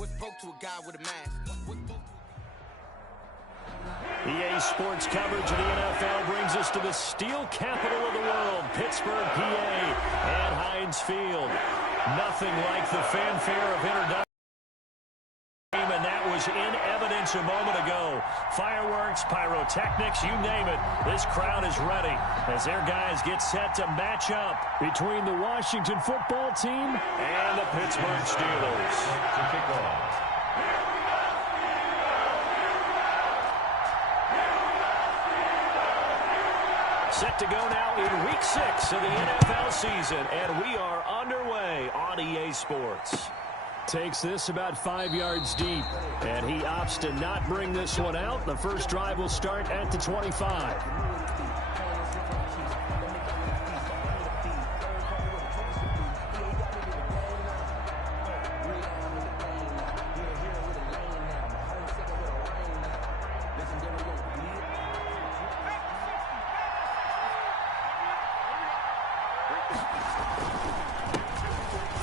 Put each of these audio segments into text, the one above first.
EA Sports coverage of the NFL brings us to the steel capital of the world, Pittsburgh, PA, and Heinz Field. Nothing like the fanfare of introduction. And that was in evidence a moment ago. Fireworks, pyrotechnics, you name it. This crowd is ready as their guys get set to match up between the Washington football team and the Pittsburgh Steelers. To kick off. Set to go now in Week 6 of the NFL season, and we are underway on EA Sports. Takes this about 5 yards deep, and he opts to not bring this one out. The first drive will start at the 25.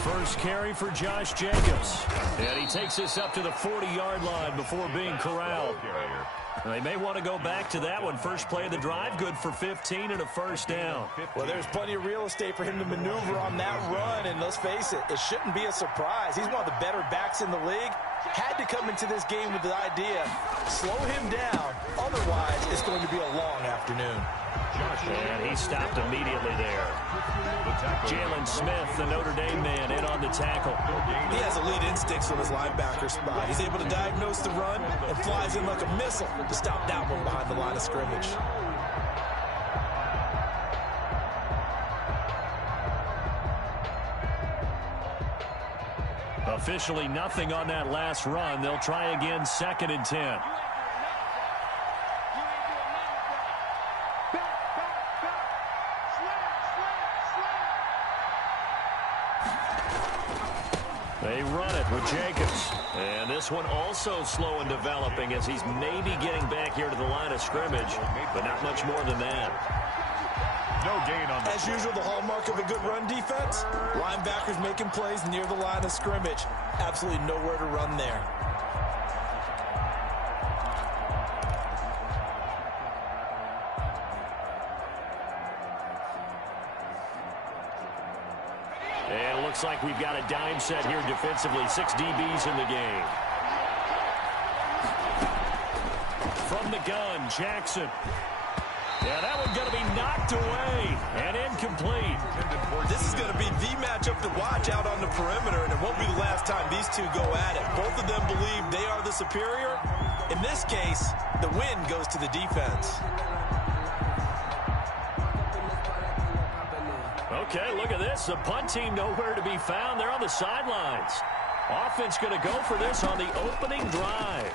First carry for Josh Jacobs. And he takes this up to the 40-yard line before being corralled. They may want to go back to that one. First play of the drive, good for 15 and a first down. Well, there's plenty of real estate for him to maneuver on that run, and let's face it, it shouldn't be a surprise. He's one of the better backs in the league. Had to come into this game with the idea, slow him down, otherwise it's going to be a long afternoon. And he stopped immediately there. Jalen Smith, the Notre Dame man, in on the tackle. He has elite instincts from his linebacker spot. He's able to diagnose the run and flies in like a missile to stop that one behind the line of scrimmage. Officially nothing on that last run. They'll try again, 2nd and 10. They run it with Jacobs. And this one also slow in developing as he's maybe getting back here to the line of scrimmage, but not much more than that. No gain on that. As usual, the hallmark of a good run defense, linebackers making plays near the line of scrimmage. Absolutely nowhere to run there. And it looks like we've got a dime set here defensively. 6 DBs in the game. From the gun, Jackson. Yeah, that one's going to be knocked away and incomplete. This is going to be the matchup to watch out on the perimeter, and it won't be the last time these two go at it. Both of them believe they are the superior. In this case, the win goes to the defense. Okay, look at this. The punt team nowhere to be found. They're on the sidelines. Offense going to go for this on the opening drive.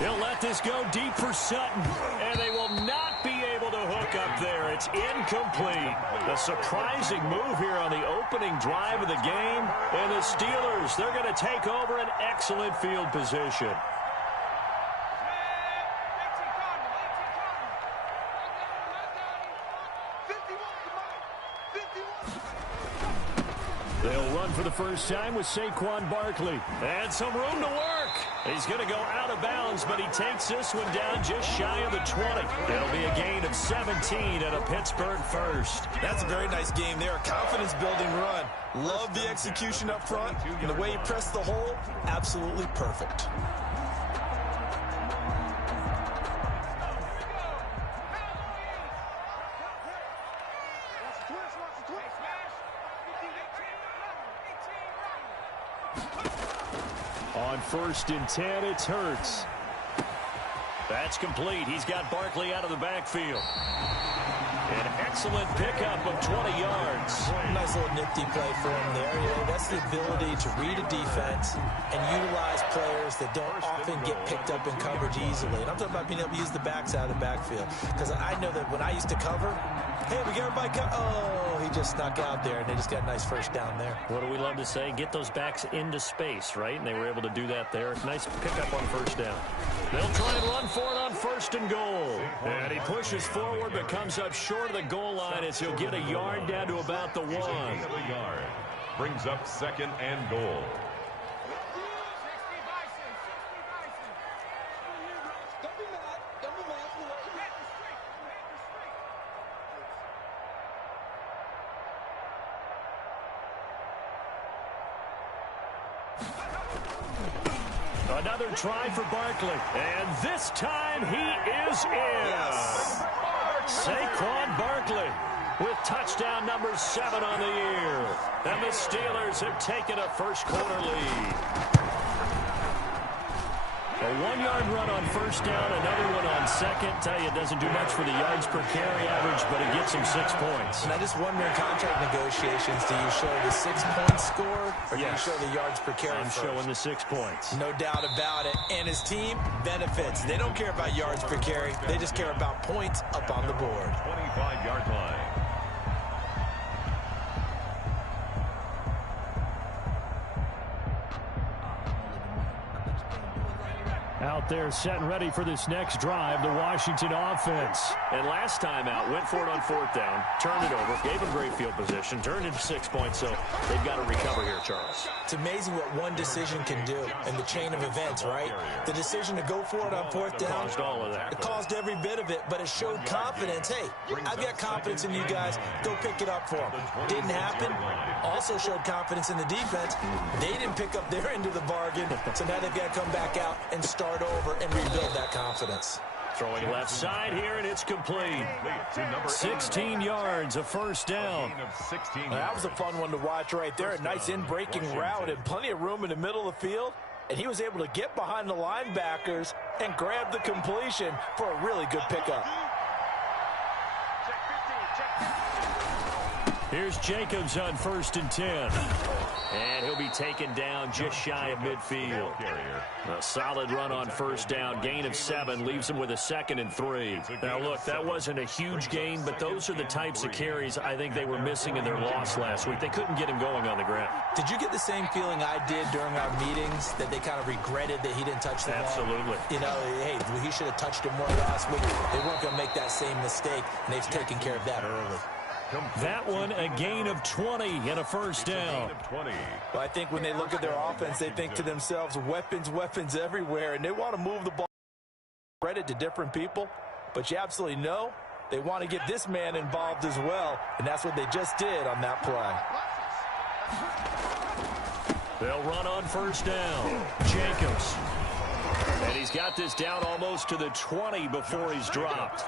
They'll let this go deep for Sutton, and they will not be able to hook up there. It's incomplete. The surprising move here on the opening drive of the game, and the Steelers, they're going to take over an excellent field position. They'll run for the first time with Saquon Barkley. And some room to work. He's going to go out of bounds, but he takes this one down just shy of the 20. It'll be a gain of 17 and a Pittsburgh first. That's a very nice game there. A confidence-building run. Love the execution up front. And the way he pressed the hole, absolutely perfect. On 1st and 10, it's Hurts. That's complete. He's got Barkley out of the backfield. An excellent pickup of 20 yards. Nice little nifty play for him there. You know, that's the ability to read a defense and utilize players that don't often get picked up in coverage easily. And I'm talking about being able to use the backs out of the backfield. Because I know that when I used to cover, hey, we got everybody oh, he just snuck out there, and they just got a nice first down there. What do we love to say? Get those backs into space, right? And they were able to do that there. Nice pickup on first down. They'll try and run for it on 1st and goal. And he pushes forward but comes up short of the goal line as he'll get a yard down to about the 1. Brings up 2nd and goal. Another try for Barkley. And this time he is in. Yes. Saquon Barkley with touchdown number 7 on the year. And the Steelers have taken a first-quarter lead. A 1-yard run on first down, another one on second. Tell you, it doesn't do much for the yards per carry average, but it gets him 6 points. And I just wonder in contract negotiations, do you show the 6 points scored, or do you show the yards per carry I'm first? showing the 6 points. No doubt about it. And his team benefits. They don't care about yards per carry. They just care about points up on the board. 25-yard line. Out there set and ready for this next drive, the Washington offense. And last time out, went for it on 4th down, turned it over, gave them great field position, turned it 6 points, so they've got to recover here, Charles. It's amazing what one decision can do in the chain of events, right? The decision to go for it on 4th down. Caused all of that. It caused every bit of it, but it showed confidence. Hey, I've got confidence in you guys. Go pick it up for them. Didn't happen. Also showed confidence in the defense. They didn't pick up their end of the bargain, so now they've got to come back out and start over and rebuild that confidence. Throwing left side here, and it's complete. 16 yards, a first down. That was a fun one to watch right there. A nice in-breaking route and plenty of room in the middle of the field. And he was able to get behind the linebackers and grab the completion for a really good pickup. Here's Jacobs on 1st and 10. And he'll be taken down just shy of midfield. A solid run on 1st down. Gain of 7 leaves him with a 2nd and 3. Now, look, that wasn't a huge gain, but those are the types of carries I think they were missing in their loss last week. They couldn't get him going on the ground. Did you get the same feeling I did during our meetings, that they kind of regretted that he didn't touch the ball? Absolutely. You know, hey, he should have touched it more last week. They weren't going to make that same mistake, and they've taken care of that early. That one, a gain of 20 and a first down. Well, I think when they look at their offense, they think to themselves, weapons, weapons everywhere, and they want to move the ball. Credit to different people, but you absolutely know they want to get this man involved as well, and that's what they just did on that play. They'll run on first down. Jacobs. And he's got this down almost to the 20 before he's dropped.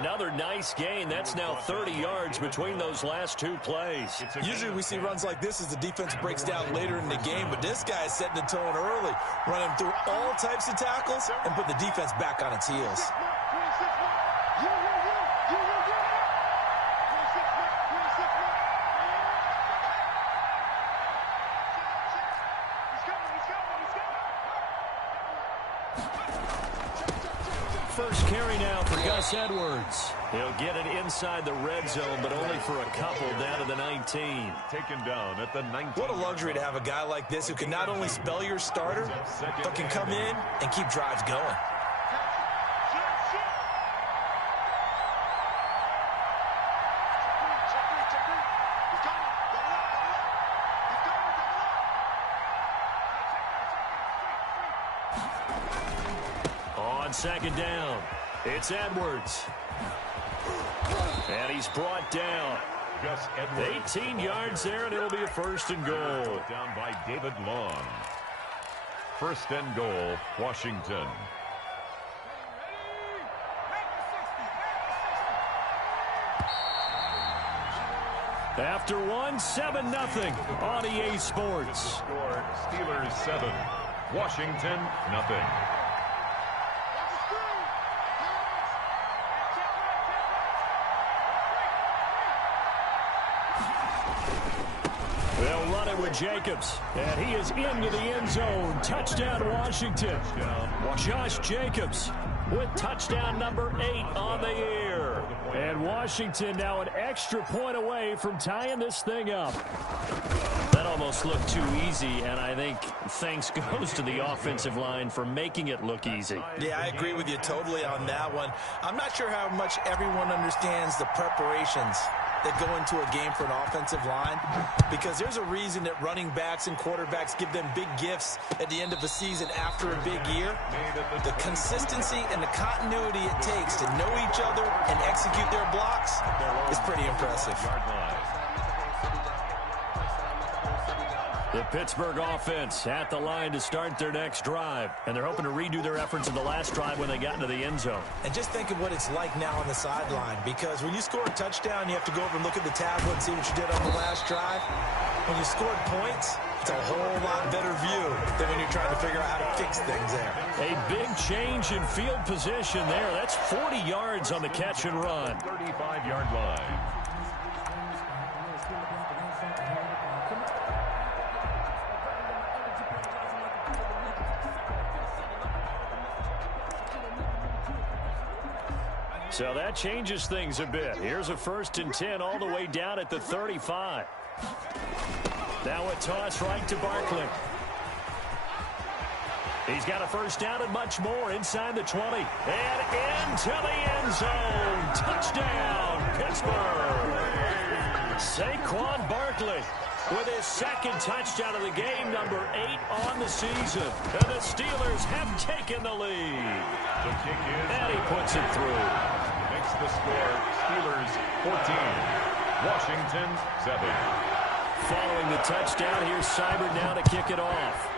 Another nice gain. That's now 30 yards between those last 2 plays. Usually we see runs like this as the defense breaks down later in the game, but this guy is setting the tone early, running through all types of tackles and put the defense back on its heels. First carry now for Gus Edwards. He'll get it inside the red zone, but only for a couple down to the 19. Taken down at the 19. What a luxury to have a guy like this who can not only spell your starter, but can come in and keep drives going. On 2nd down, it's Edwards. And he's brought down. 18 yards there, and it'll be a 1st and goal. Down by David Long. 1st and goal, Washington. After one, 7-0 on EA Sports. Score, Steelers 7, Washington nothing. They'll run it with Jacobs, and he is into the end zone. Touchdown, Washington. Josh Jacobs with touchdown number 8 on the year. And Washington now an extra point away from tying this thing up. That almost looked too easy, and I think thanks goes to the offensive line for making it look easy. Yeah, I agree with you totally on that one. I'm not sure how much everyone understands the preparations that go into a game for an offensive line, because there's a reason that running backs and quarterbacks give them big gifts at the end of a season after a big year. The consistency and the continuity it takes to know each other and execute their blocks is pretty impressive. The Pittsburgh offense at the line to start their next drive. And they're hoping to redo their efforts in the last drive when they got into the end zone. And just think of what it's like now on the sideline. Because when you score a touchdown, you have to go over and look at the tablet and see what you did on the last drive. When you scored points, it's a whole lot better view than when you're trying to figure out how to fix things there. A big change in field position there. That's 40 yards on the catch and run. 35-yard line. So that changes things a bit. Here's a 1st and 10 all the way down at the 35. Now a toss right to Barkley. He's got a first down and much more inside the 20. And into the end zone. Touchdown, Pittsburgh. Saquon Barkley with his 2nd touchdown of the game, number 8 on the season. And the Steelers have taken the lead. The kick is and he puts it through. Makes the score Steelers 14, Washington 7. Following the touchdown, here's Seibert now to kick it off.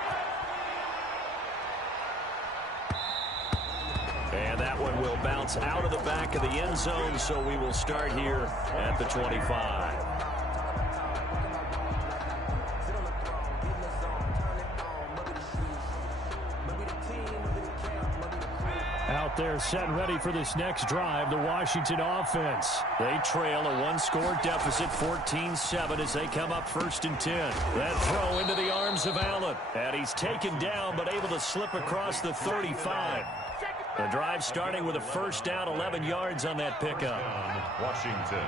And that one will bounce out of the back of the end zone, so we will start here at the 25. Out there set and ready for this next drive, the Washington offense. They trail a 1-score deficit, 14-7, as they come up 1st and 10. That throw into the arms of Allen. And he's taken down, but able to slip across the 35. The drive starting with a first down, 11 yards on that pickup. Washington.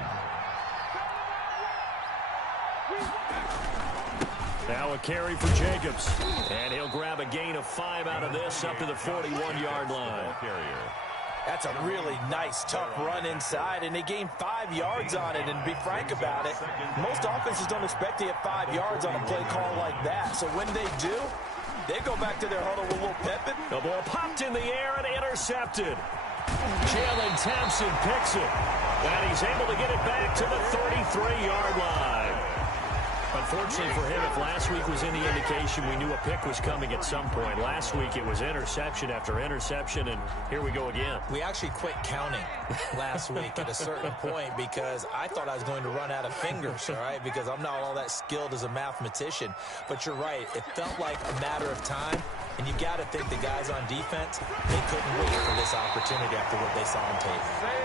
Now a carry for Jacobs. And he'll grab a gain of 5 out of this up to the 41-yard line. That's a really nice, tough run inside, and they gained 5 yards on it. And to be frank about it, most offenses don't expect to get 5 yards on a play call like that. So when they do, they go back to their huddle with a little pep. The ball popped in the air and intercepted. Jalen Thompson picks it. And he's able to get it back to the 33-yard line. Unfortunately for him, if last week was any indication, we knew a pick was coming at some point. Last week it was interception after interception, and here we go again. We actually quit counting last week at a certain point because I thought I was going to run out of fingers, all right, because I'm not all that skilled as a mathematician. But you're right. It felt like a matter of time, and you got to think the guys on defense, they couldn't wait for this opportunity after what they saw on tape.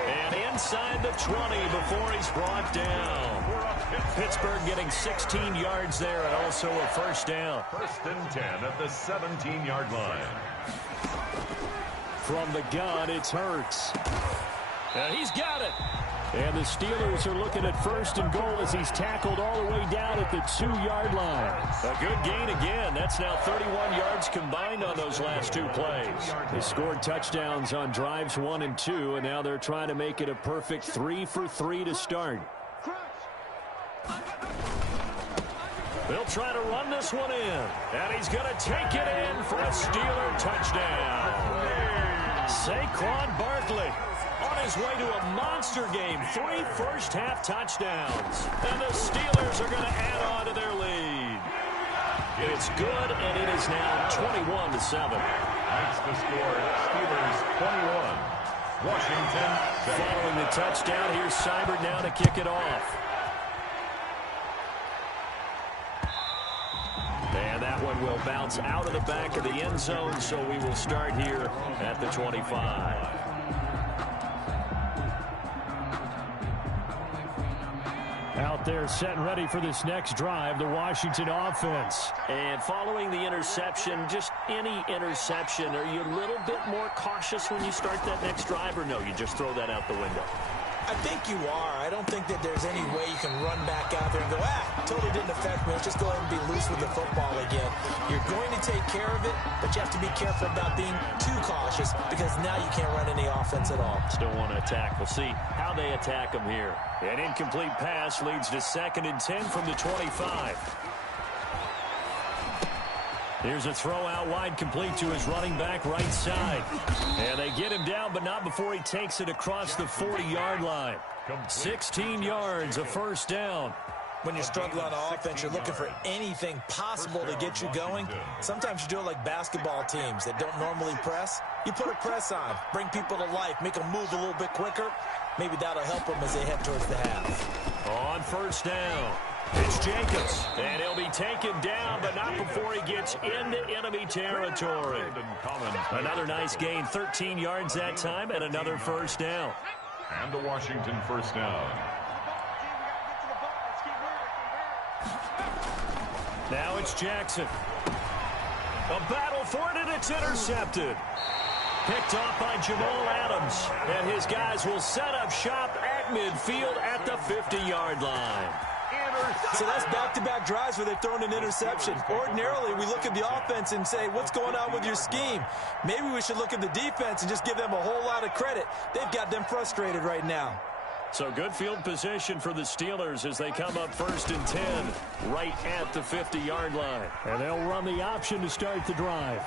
And inside the 20 before he's brought down. Pittsburgh getting 16 yards there and also a first down. 1st and 10 at the 17-yard line. From the gun, it's Hurts. And he's got it. And the Steelers are looking at 1st and goal as he's tackled all the way down at the 2-yard line. A good gain again. That's now 31 yards combined on those last 2 plays. They scored touchdowns on drives 1 and 2, and now they're trying to make it a perfect 3 for 3 to start. They'll try to run this one in. And he's going to take it in for a Steeler touchdown. Saquon Barkley on his way to a monster game. 3 first-half touchdowns. And the Steelers are going to add on to their lead. It's good, and it is now 21-7. That's the score. Steelers 21. Washington 7. Following the touchdown, here's Seibert now to kick it off. And that one will bounce out of the back of the end zone, so we will start here at the 25. Out there set and ready for this next drive, the Washington offense. And following the interception, just any interception, are you a little bit more cautious when you start that next drive, or no, you just throw that out the window? I think you are. I don't think that there's any way you can run back out there and go, totally didn't affect me. Let's just go ahead and be loose with the football again. You're going to take care of it, but you have to be careful about being too cautious because now you can't run any offense at all. Still want to attack. We'll see how they attack them here. An incomplete pass leads to 2nd and 10 from the 25. Here's a throw out wide, complete to his running back right side. And they get him down, but not before he takes it across the 40-yard line. 16 yards, a first down. When you struggle on offense, you're looking for anything possible to get you going. Sometimes you do it like basketball teams that don't normally press. You put a press on, bring people to life, make them move a little bit quicker. Maybe that'll help them as they head towards the half. On first down, it's Jacobs. And he'll be taken down, but not before he gets into enemy territory. Another nice gain, 13 yards that time, and another first down. And a Washington first down. Now it's Jackson. A battle for it, and it's intercepted. Picked off by Jamal Adams. And his guys will set up shop at midfield at the 50-yard line. So that's back-to-back drives where they've thrown an interception. Ordinarily, we look at the offense and say, what's going on with your scheme? Maybe we should look at the defense and just give them a whole lot of credit. They've got them frustrated right now. So good field position for the Steelers as they come up 1st and 10 right at the 50-yard line. And they'll run the option to start the drive.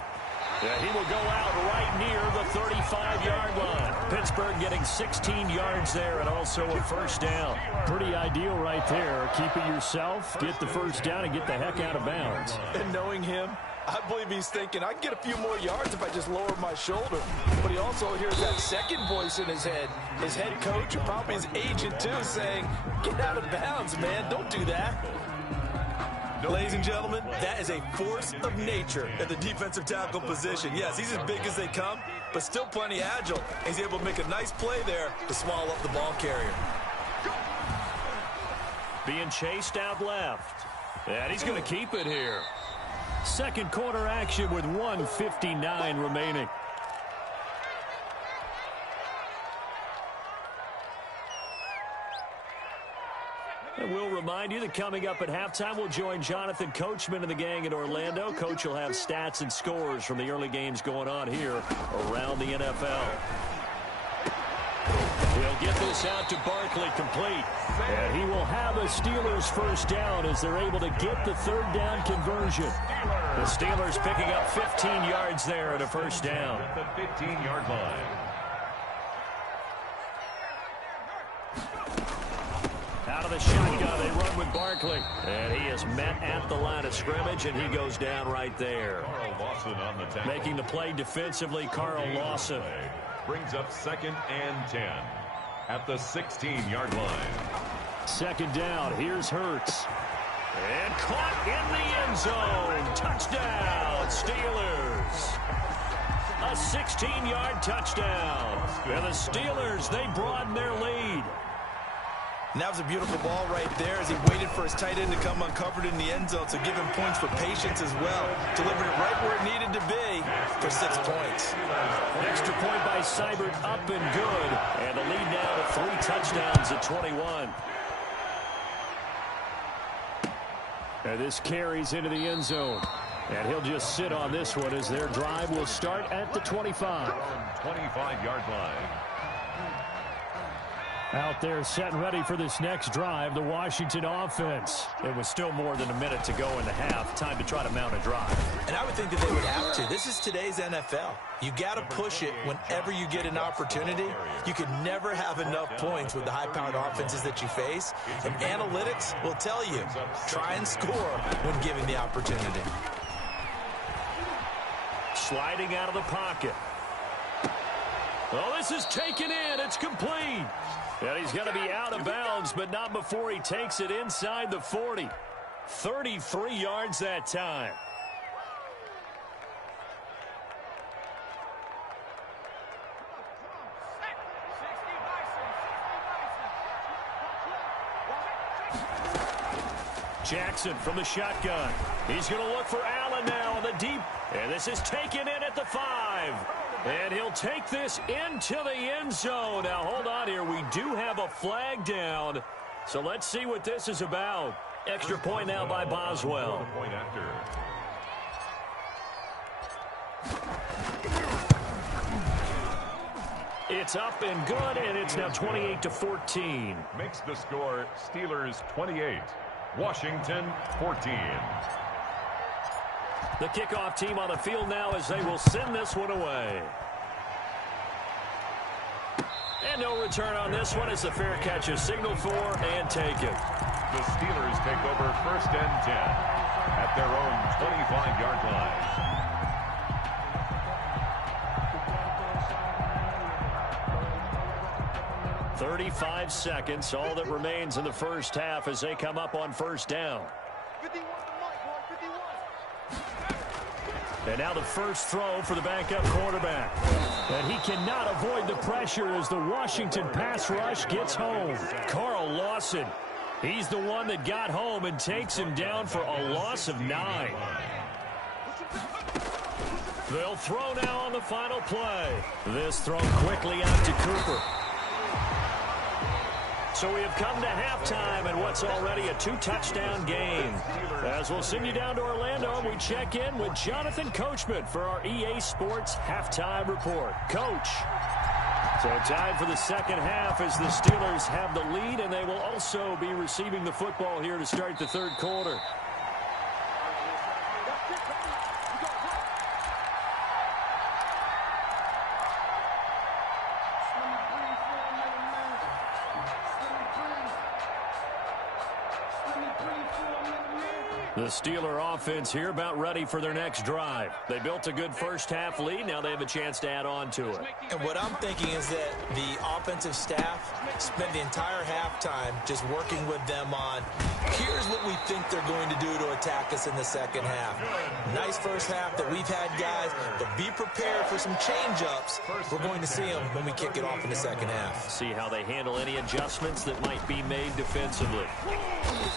Yeah, he will go out right near the 35-yard line. Pittsburgh getting 16 yards there and also a first down. Pretty ideal right there. Keep it yourself, get the first down, and get the heck out of bounds. And knowing him, I believe he's thinking, I can get a few more yards if I just lower my shoulder. But he also hears that second voice in his head. His head coach and probably his agent, too, saying, get out of bounds, man. Don't do that. Ladies and gentlemen, that is a force of nature at the defensive tackle position. Yes, he's as big as they come, but still plenty agile. He's able to make a nice play there to swallow up the ball carrier. Being chased out left. And he's going to keep it here. Second quarter action with 1:59 remaining. And we'll remind you that coming up at halftime, we'll join Jonathan Coachman and the gang in Orlando. Coach will have stats and scores from the early games going on here around the NFL. He'll get this out to Barkley, complete. And he will have a Steelers first down as they're able to get the third down conversion. The Steelers picking up 15 yards there at a first down. At the 15-yard line. Out of the shotgun, they run with Barkley. And he is met at the line of scrimmage, and he goes down right there. Carl Lawson on the tackle. Making the play defensively, Carl Lawson. Brings up 2nd and 10 at the 16-yard line. Second down, here's Hurts. And caught in the end zone. Touchdown, Steelers. A 16-yard touchdown. And the Steelers, they broaden their lead. And that was a beautiful ball right there as he waited for his tight end to come uncovered in the end zone, so give him points for patience as well. Delivered it right where it needed to be for 6 points. Extra point by Seibert, up and good. And the lead now to 3 touchdowns at 21. And this carries into the end zone. And he'll just sit on this one as their drive will start at the 25. 25-yard line. Out there set and ready for this next drive, the Washington offense. It was still more than a minute to go in the half. Time to try to mount a drive. And I would think that they would have to. This is today's NFL. You got to push it whenever you get an opportunity. You can never have enough points with the high-powered offenses that you face. And analytics will tell you, try and score when given the opportunity. Sliding out of the pocket. Oh, this is taken in. It's complete. And he's going to be out of bounds, but not before he takes it inside the 40. 33 yards that time. Jackson from the shotgun. He's going to look for Allen now on the deep. And this is taken in at the 5. And he'll take this into the end zone. Now, hold on here. We do have a flag down. So let's see what this is about. Extra point now by Boswell. Point after. It's up and good, and it's now 28-14. Makes the score Steelers 28, Washington 14. The kickoff team on the field now as they will send this one away. And no return on this one. It's a fair catch, a signal for and take it. The Steelers take over 1st and 10 at their own 25-yard line. 35 seconds, all that remains in the first half as they come up on 1st down. And now the first throw for the backup quarterback. And he cannot avoid the pressure as the Washington pass rush gets home. Carl Lawson, he's the one that got home and takes him down for a loss of 9. They'll throw now on the final play. This throw quickly out to Cooper. So we have come to halftime in what's already a 2-touchdown game. As we'll send you down to Orlando, we check in with Jonathan Coachman for our EA Sports Halftime Report. Coach. So tied for the second half as the Steelers have the lead, and they will also be receiving the football here to start the third quarter. The Steeler offense here about ready for their next drive. They built a good first half lead. Now they have a chance to add on to it. And what I'm thinking is that the offensive staff spent the entire halftime just working with them on, here's what we think they're going to do to attack us in the second half. Nice first half that we've had, guys, but be prepared for some change-ups. We're going to see them when we kick it off in the second half. See how they handle any adjustments that might be made defensively.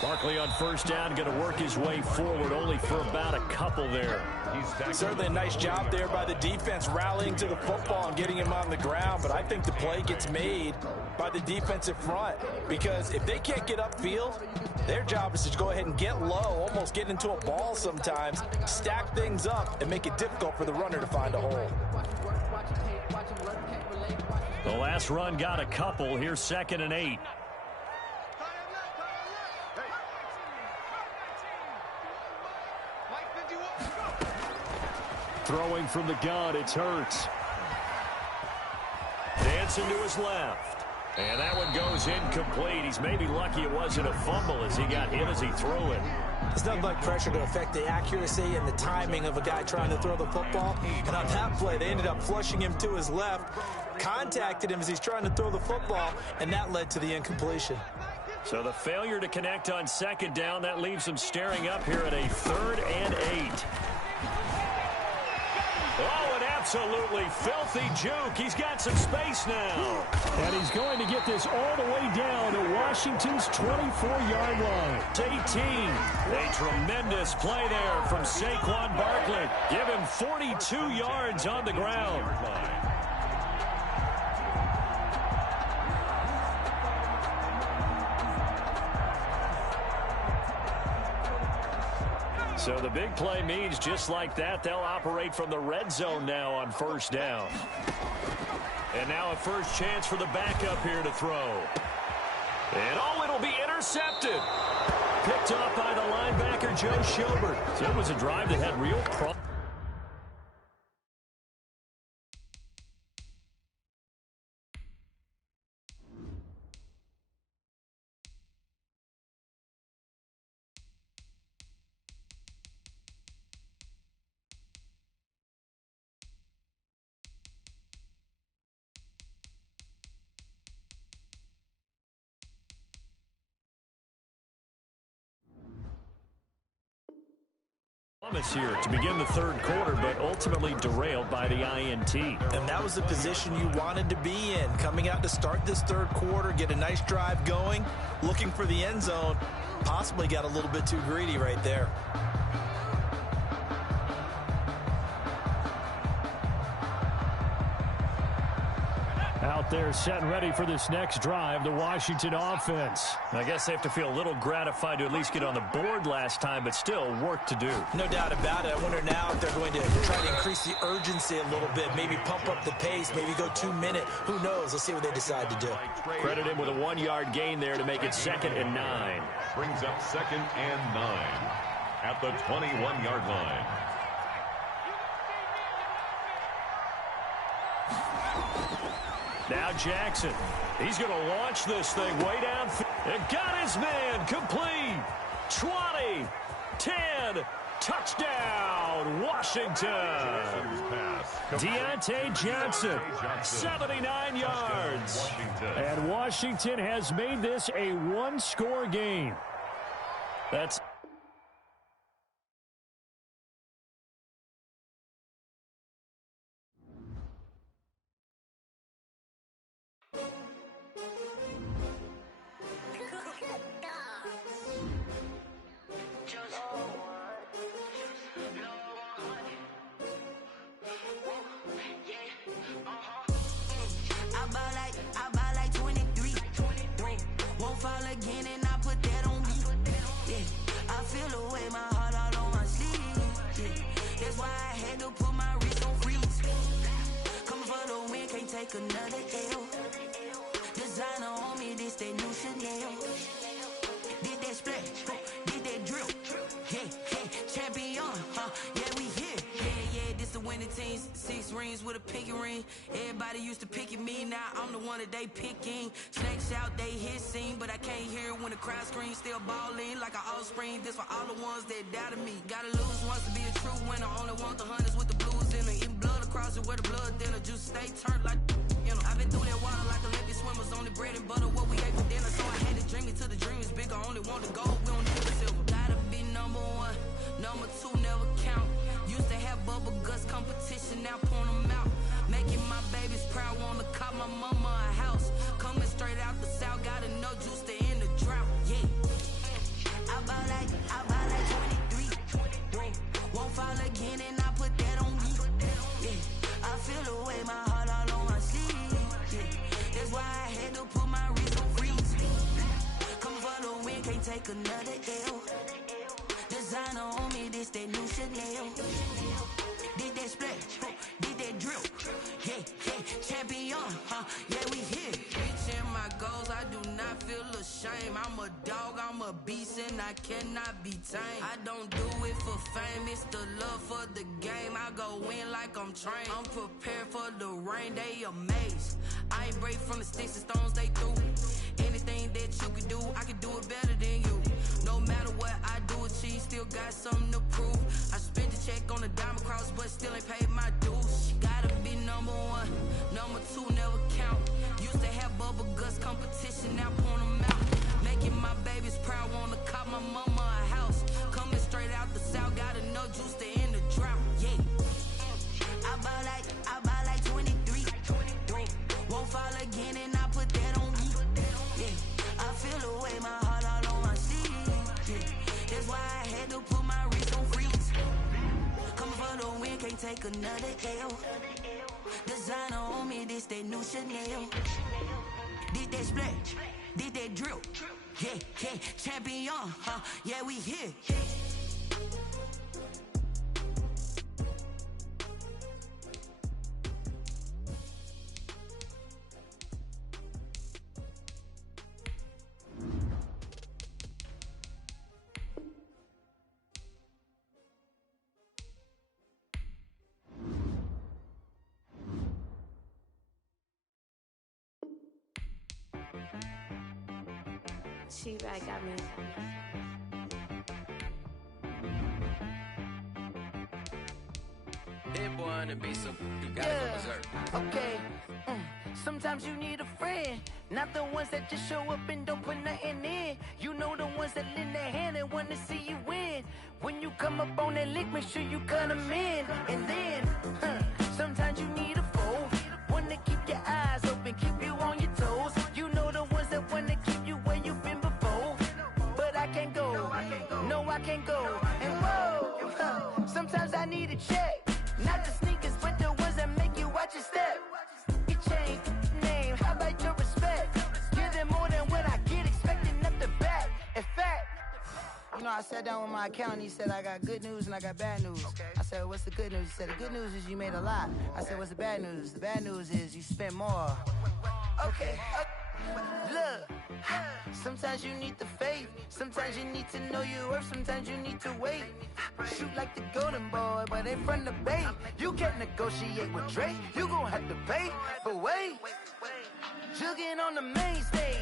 Barkley on 1st down, going to work his way forward, only for about a couple there. Certainly a nice job there by the defense rallying to the football and getting him on the ground, but I think the play gets made by the defensive front because if they can't get upfield, their job is to go ahead and get low, almost get into a ball sometimes, stack things up, and make it difficult for the runner to find a hole. The last run got a couple. Here's 2nd and 8. Throwing from the gun, it's Hurts. Dancing to his left. And that one goes incomplete. He's maybe lucky it wasn't a fumble as he got hit as he threw it. There's nothing like pressure to affect the accuracy and the timing of a guy trying to throw the football. And on that play, they ended up flushing him to his left, contacted him as he's trying to throw the football, and that led to the incompletion. So the failure to connect on 2nd down, that leaves him staring up here at a 3rd and 8. Oh, an absolutely filthy juke. He's got some space now. And he's going to get this all the way down to Washington's 24-yard line. 18. A tremendous play there from Saquon Barkley. Give him 42 yards on the ground. So the big play means just like that, they'll operate from the red zone now on 1st down. And now a first chance for the backup here to throw. And oh, it'll be intercepted. Picked off by the linebacker, Joe Schobert. So it was a drive that had real problems. Here to begin the third quarter, but ultimately derailed by the INT. And that was the position you wanted to be in, coming out to start this third quarter, get a nice drive going, looking for the end zone, possibly got a little bit too greedy right there. Out there set and ready for this next drive, the Washington offense. I guess they have to feel a little gratified to at least get on the board last time, but still work to do. No doubt about it. I wonder now if they're going to try to increase the urgency a little bit, maybe pump up the pace, maybe go 2-minute. Who knows? Let's see what they decide to do. Credit him with a 1-yard gain there to make it 2nd and 9. Brings up 2nd and 9 at the 21-yard line. Now Jackson, he's going to launch this thing way down. It got his man complete. 20, 10, touchdown, Washington. Deontay Johnson, 79 yards. And Washington has made this a one-score game. That's I ball like 23. Won't fall again and I put that on me. Yeah, I feel away my heart all on my sleeve. Yeah, that's why I had to put my wrist on freeze. Coming for the win, can't take another L. Designer on me, this that new Chanel. Did that splash, did that drill. Yeah, champion, yeah, we here. Yeah, this the winning team. 6 rings with a pinky ring. Everybody used to picking me, now I'm the one that they picking. Snakes out, they hissing, but I can't hear when the crowd screams. Still balling like an offspring. This for all the ones that doubted me. Gotta lose once to be a true winner. Only want the hunters with the blues in it. Eating blood across it where the blood dinner. Juice stay turned like, you know. I've been through that water like Olympic swimmers. Only bread and butter, what we ate for dinner. So I had to dream it till the dream is bigger. Only want the gold, we don't need the silver. Gotta be number 1, number 2 never count. Used to have bubble guts competition, now point them out. Making my babies proud, wanna cop my mama a house. Coming straight out the south, got enough juice to end the drought. Yeah, I ball like 23. Won't fall again and I put that on me. Yeah, I feel away my heart all on my sleeve. Yeah, that's why I had to put my wrist on freeze. Coming for the win, can't take another L. Designer on me, this that new Chanel. Did that splash, did that drill. Yeah, champion, yeah, we here. Reaching my goals, I do not feel ashamed. I'm a dog, I'm a beast, and I cannot be tamed. I don't do it for fame, it's the love for the game. I go in like I'm trained. I'm prepared for the rain, they amazed. I ain't break from the sticks and stones they threw. Anything that you can do, I can do it better than you. No matter what I do, achieve, still got something to prove. I spent the check on the diamond cross, but still ain't paid my dues. Gotta be number 1, number 2 never count. Used to have bubble guts competition, now point them out. Making my babies proud, wanna cop my mama a house. Coming straight out the south, got enough juice to end the drought. Yeah, I ball like 23. Won't fall again and I put that on me. Yeah, I feel away my heart all on my sleeve. Yeah, that's why I had to put my wrist on freeze. Coming for the win, can't take another L. Designer on me, this that new Chanel. Did that splash, did that drill. Yeah, champion, yeah, we here. She right got me. Hit boy on the beat, so you gotta go berserk. Okay. Sometimes you need a friend, not the ones that just show up and don't put nothing in. You know the ones that lend their hand and want to see you win. When you come up on that lick, make sure you cut them in. And then, sometimes you need a foe, one to keep your eyes open, keep you on your toes. You know the ones that want to keep you where you've been before. But I can't go, no I can't go. And whoa, sometimes I need a check, not the sneakers but the ones that make you watch your step. You change name, how about your respect? Give them more than what I get, expecting up the back. In fact, you know, I sat down with my accountant, he said I got good news and I got bad news. I said, what's the good news? He said, the good news is you made a lot. I said, what's the bad news? The bad news is you spent more. Okay. Look, sometimes you need the faith, sometimes you need to know your worth, sometimes you need to wait. Shoot like the golden boy, but ain't from the bay. You can't negotiate with Drake, you gon' have to pay. But wait, jugging on the main stage,